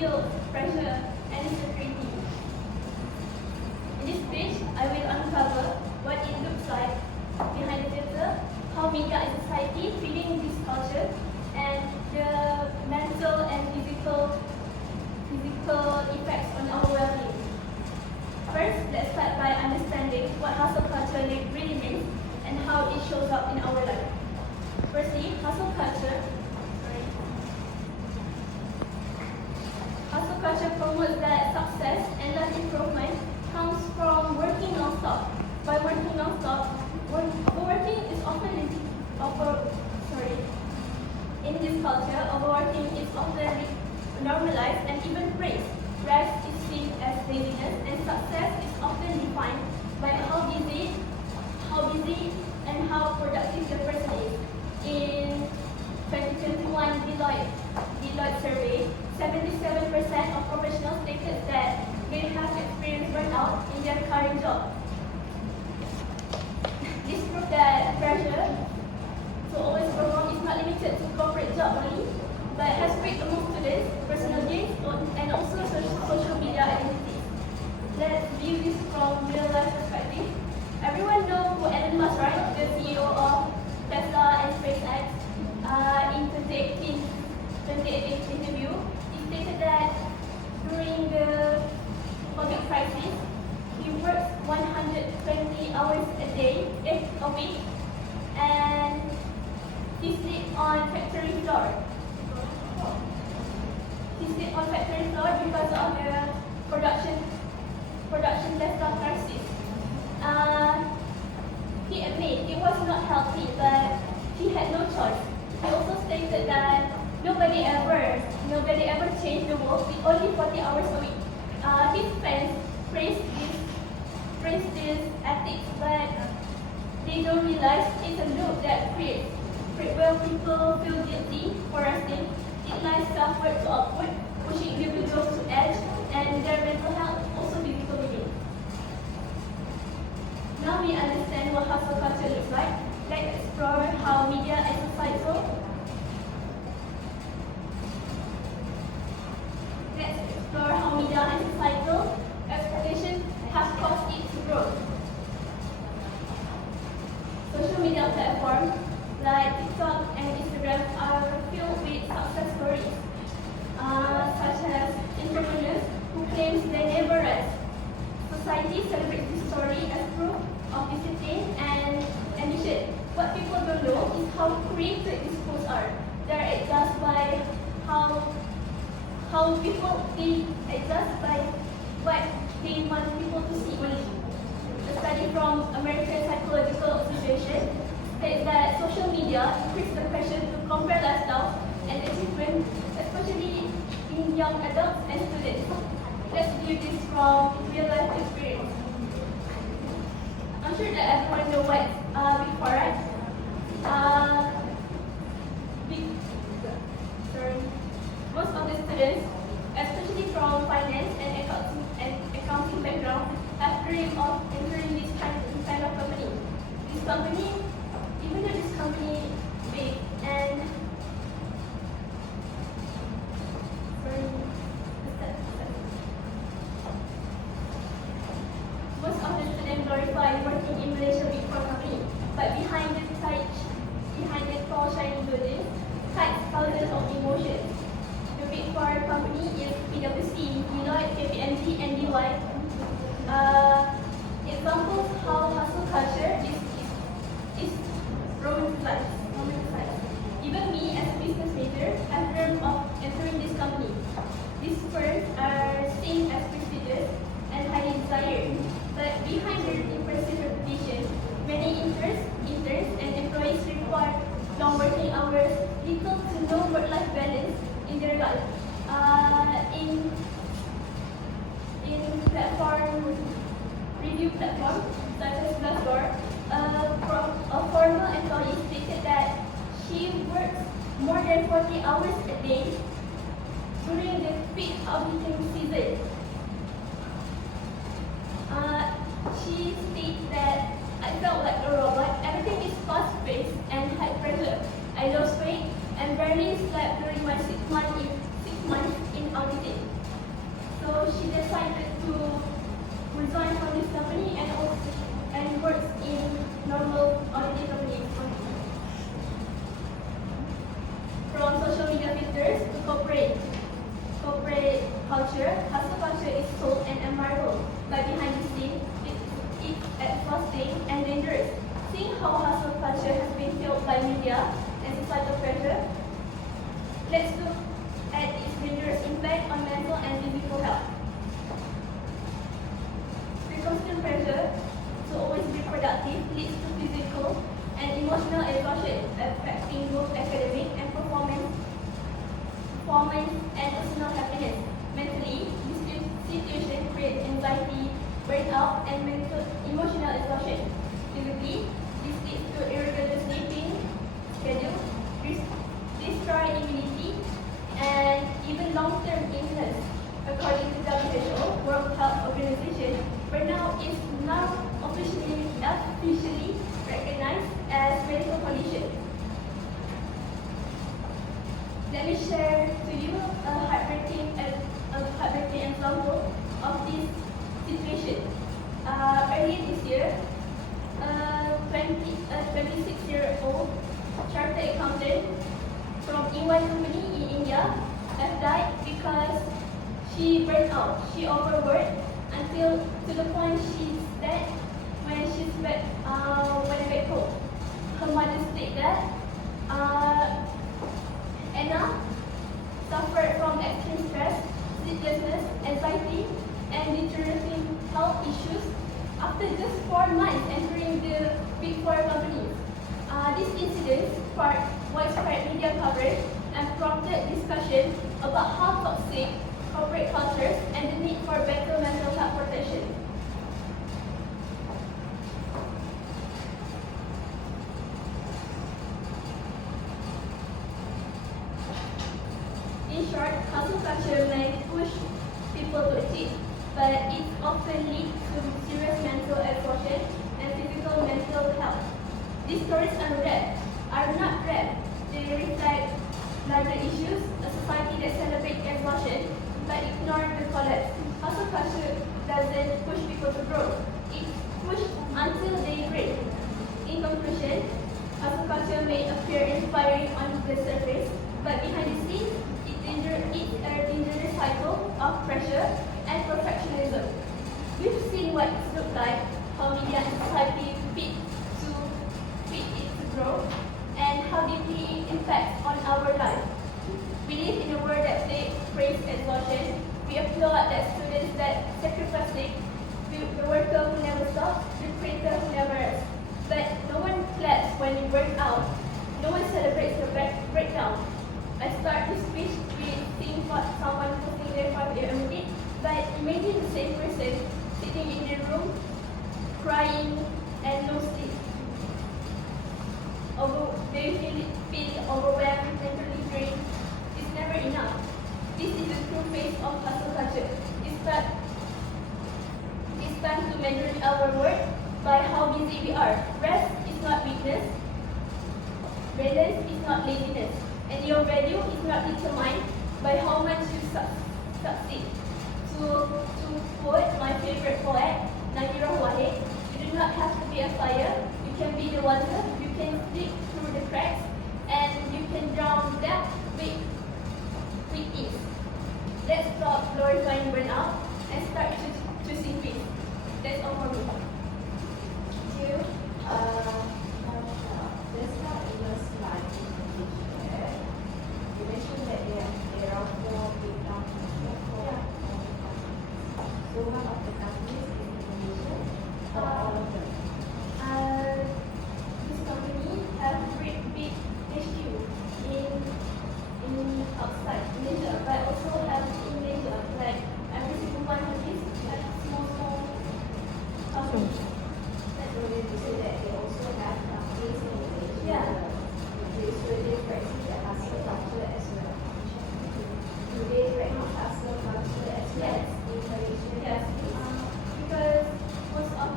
guilt, pressure, and insecurity. In this page, I will uncover what it looks like behind the filter, how media and society feeding this culture, and the mental and physical effects on our well-being. First, let's start by understanding what hustle culture really means and how it shows up in our life. Firstly, hustle culture promotes that success and life improvement comes from working non-stop. By working non-stop, overworking is often in this culture, overworking is often normalized and even praised. Rest is seen as laziness, and success is often defined by how busy and how productive the person is. In 2021 Deloitte survey, 77% of professionals stated that they have experienced burnout in their current job. This proves that pressure to always perform is not limited to corporate job only, but has spread among students, personal gains, and also social media identities. Let's view this from real life perspective. Everyone knows who Elon Musk, right? The CEO of Tesla and SpaceX. In 2018 interview, he stated that during the COVID crisis, he works 120 hours a week, and he sleeps on factory floor. He sleeps on factory floor because of the production Tesla crisis. He admitted it was not healthy, but he had no choice. He also stated that nobody ever changed the world with only 40 hours a week. His fans praised this ethics, but they don't realize it's a loop that creates. Where people feel guilty for resting, it lies self-worth to output, pushing individuals to edge, and their mental health also physically. Now we understand what hustle culture looks like. Let's explore how media and societal expectations have caused it to grow. Social media platforms like TikTok and Instagram are filled with success stories, such as entrepreneurs who claim they never rest. Society celebrates this story as proof of discipline and ambition. What people don't know is how creative these posts are. They're adjusted by how people adjust by what they want people to see only. A study from American Psychological Association states that social media increases the pressure to compare lifestyles and achievement, especially in young adults and students. Let's view this from real life experience. I'm sure that everyone knows what Big Four, right? Most of the students, especially from finance and accounting background, have dreamed of entering this kind of company. This company, even though this company is big and most of the students glorify working in Malaysia Big Four company, but behind the tall shiny buildings hides thousands of emotions. The Big Four company is PwC, Deloitte, KPMG, and DY. Examples how hustle culture is romanticized. Even me, as a business major, have dreamed of entering this company. These firms are seen as prestigious and highly desired, but behind their impressive reputation, many interns and employees require long working hours, little to no work-life balance in their life. In review platform such as Glassdoor, a former employee stated that she works more than 40 hours a day during the peak auditing season. She states that I felt like a robot. Everything is fast-paced and high pressure. I lost weight and barely slept during my 6 months in auditing. decided to resign from this company and works in normal ordinary companies. From social media filters to corporate culture, hustle culture is sold and admirable, but behind the scenes, it's exhausting and dangerous. Seeing how hustle culture has been fueled by media and societal pressure, let's look at its dangerous impact on mental and physical health. The constant pressure to always be productive leads to physical and emotional exhaustion, affecting both academic and performance and personal happiness. Mentally, this situation creates anxiety, burnout, and emotional exhaustion. Physically, this leads to irregular sleeping schedule, destroyed immunity, and even long-term illness. According to WHO, World Health Organization, burnout is now officially recognized as medical condition. Let me share to you a heartbreaking example of this situation. Earlier this year, a 26-year-old chartered accountant from EY company in India has died because she burned out. She overworked until to the point she's dead when she's back home. Her mother stated that Anna suffered from extreme stress, sleeplessness, anxiety, and deteriorating health issues after just 4 months entering the Big Four companies. This incident sparked widespread media coverage and prompted discussion about how toxic corporate cultures and the need for better mental health protection. In short, hustle culture may push people to achieve, but it often leads to serious mental exhaustion and physical mental health. These stories are not rare. They reflect larger issues, a society that celebrates exhaustion but ignores the collapse. Hustle culture doesn't push people to grow. It pushes until they break. In conclusion, hustle culture may appear inspiring on the surface, but behind the scenes, it's a dangerous cycle of pressure and perfectionism. We've seen what it looks like, how media and society fit it to grow, and how deeply it impacts on our life. We live in a world that praise exhaustion. We applaud that students that sacrifice sleep, the worker who never stops, the creator who never rests. But no one claps when you burn out. No one celebrates the breakdown. I start this speech with seeing someone posting their 5 a.m. routine, but imagine the same person sitting in their room, crying and no sleep. They feel overwhelmed, mentally drained. It's never enough. This is the true face of hustle culture. It's time to measure our worth by how busy we are. Rest is not weakness. Balance is not laziness. And your value is not determined by how much you succeed. To quote my favorite poet, Nadirah Wahid, you do not have to be a fire. You can be the water. You can slip through the cracks, and you can drown that with ease. Let's stop glorifying burnout and start choosing peace. That's all for me. Thank you. Just now in your slide presentation, you mentioned that there are 4 big companies. So one of the companies is Indonesia, or all of them? This company has big HQ in outside Malaysia, but also have in Malaysia. Like every single one of these like small companies. So you say that they also have companies in Malaysia. Yeah. So they practice the hustle culture as well. Do they practice hustle culture as well Yes. in Malaysia? Yes, because most of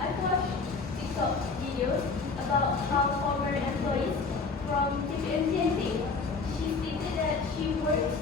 I watched TikTok videos about how former employees from TPMG, she stated that she works